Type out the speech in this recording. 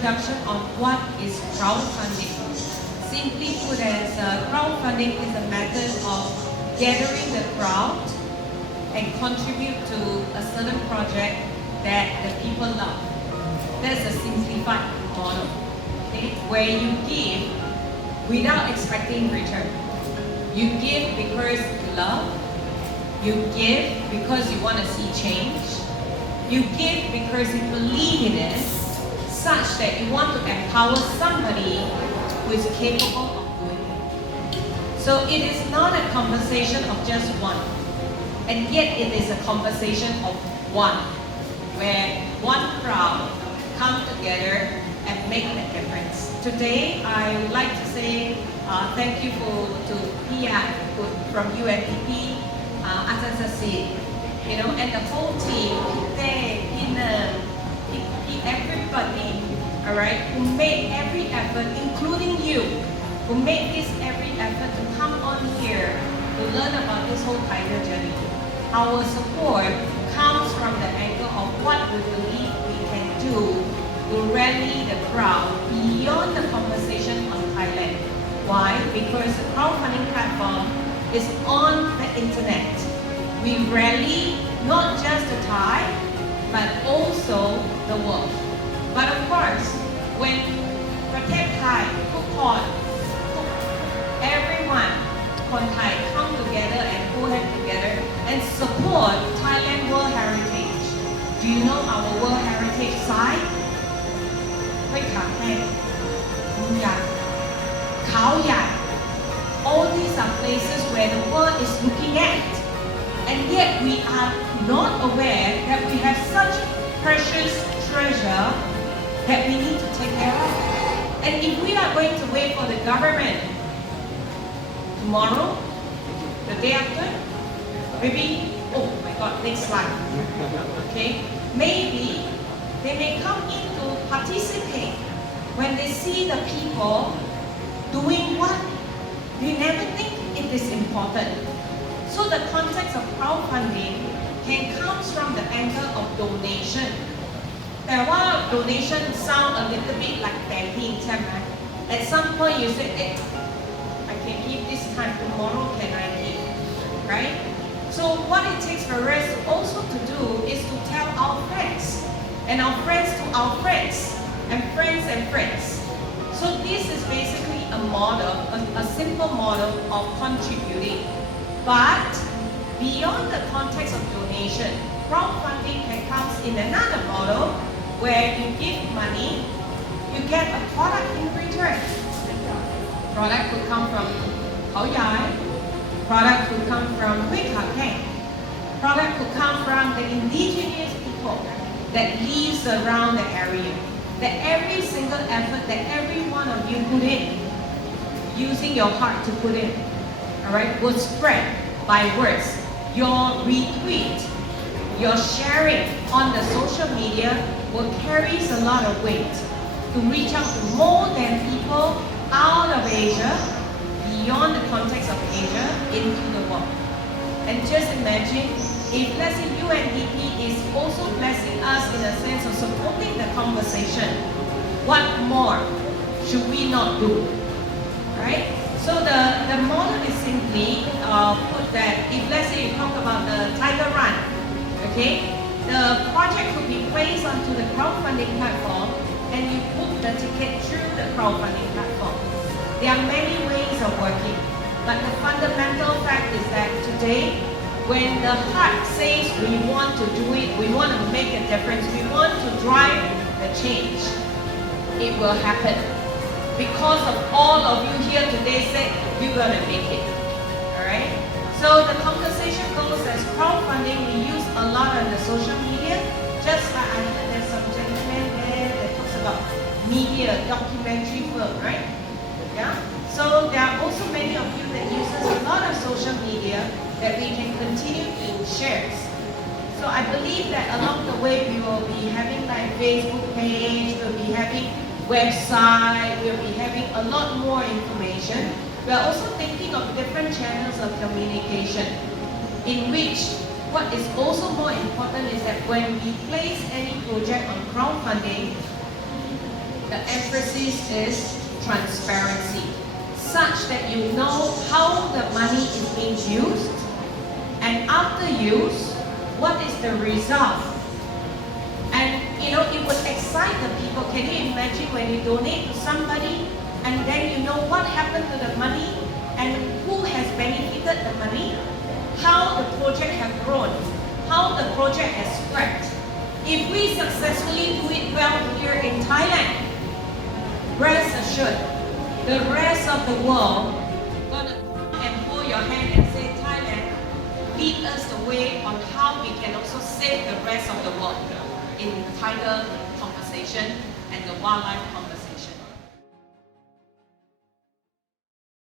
introduction on what is crowdfunding. Simply put as crowdfunding is a method of gathering the crowd and contribute to a certain project that the people love. That's a simplified model, okay? Where you give without expecting return. You give because you love. You give because you want to see change. You give because you believe in it, such that you want to empower somebody who is capable of doing it. So it is not a conversation of just one, and yet it is a conversation of one, where one crowd come together and make a difference. Today, I would like to say thank you to Pia from UNDP, Atasasi, and the whole team, everybody, all right, who made every effort, including you, who made this every effort to come on here to learn about this whole Tiger journey. Our support comes from the angle of what we believe we can do to rally the crowd beyond the conversation on Thailand. Why? Because the crowdfunding platform is on the internet. We rally not just the Thai, but also the world. But of course, when Protect Thai, everyone, Kon Thai, come together and pull hands together and support Thailand World Heritage. Do you know our World Heritage site? Kwek Hong Sin, Khao Yai. All these are places where the world is looking at. And yet we are not aware that we have such precious treasure that we need to take care of. And if we are going to wait for the government tomorrow, the day after, maybe, oh my God, next slide. Okay, maybe they may come in to participate when they see the people doing what they never think it is important. So the context of crowdfunding can come from the angle of donation. แต่ว่า donation sound a little bit like banking ใช่ไหม At some point you say, hey, I can give this time, tomorrow can I give, right? So what it takes for us also to do is to tell our friends, and our friends to our friends, and friends. So this is basically a model, a simple model of contributing. But beyond the context of donation, crowdfunding can come in another model where you give money, you get a product in return. Product could come from Khao Yai, product could come from Kwek Hong Sin, product could come from the indigenous people that lives around the area. That every single effort that every one of you put in, using your heart to put in, all right, will spread by words. Your retweet, your sharing on the social media will carry a lot of weight to reach out to more than people out of Asia, beyond the context of Asia, into the world. And just imagine if, let's say, UNDP is also blessing us in a sense of supporting the conversation, what more should we not do, right? So the model is simply put that if, let's say, you talk about the Tiger Run, okay, the project could be placed onto the crowdfunding platform and you book the ticket through the crowdfunding platform. There are many ways of working, but the fundamental fact is that today, when the heart says we want to do it, we want to make a difference, we want to drive the change, it will happen. Because of all of you here today said, you're going to make it. Alright? So the conversation goes as crowdfunding, we use a lot on the social media. Just like I heard there's some gentleman there that talks about media, documentary film, right? Yeah? So there are also many of you that uses a lot of social media that we can continue to share. So I believe that along the way we will be having like Facebook page, we'll be having website, we'll be having a lot more information. We are also thinking of different channels of communication in which what is also more important is that when we place any project on crowdfunding, the emphasis is transparency, such that you know how the money is being used, and after use, what is the result. And you know, it would excite the people. Can you imagine when you donate to somebody and then you know what happened to the money and who has benefited the money, how the project has grown, how the project has spread. If we successfully do it well here in Thailand, rest assured, the rest of the world gonna and hold your hand and say, Thailand, lead us the way on how we can also save the rest of the world in tiger conservation and the wildlife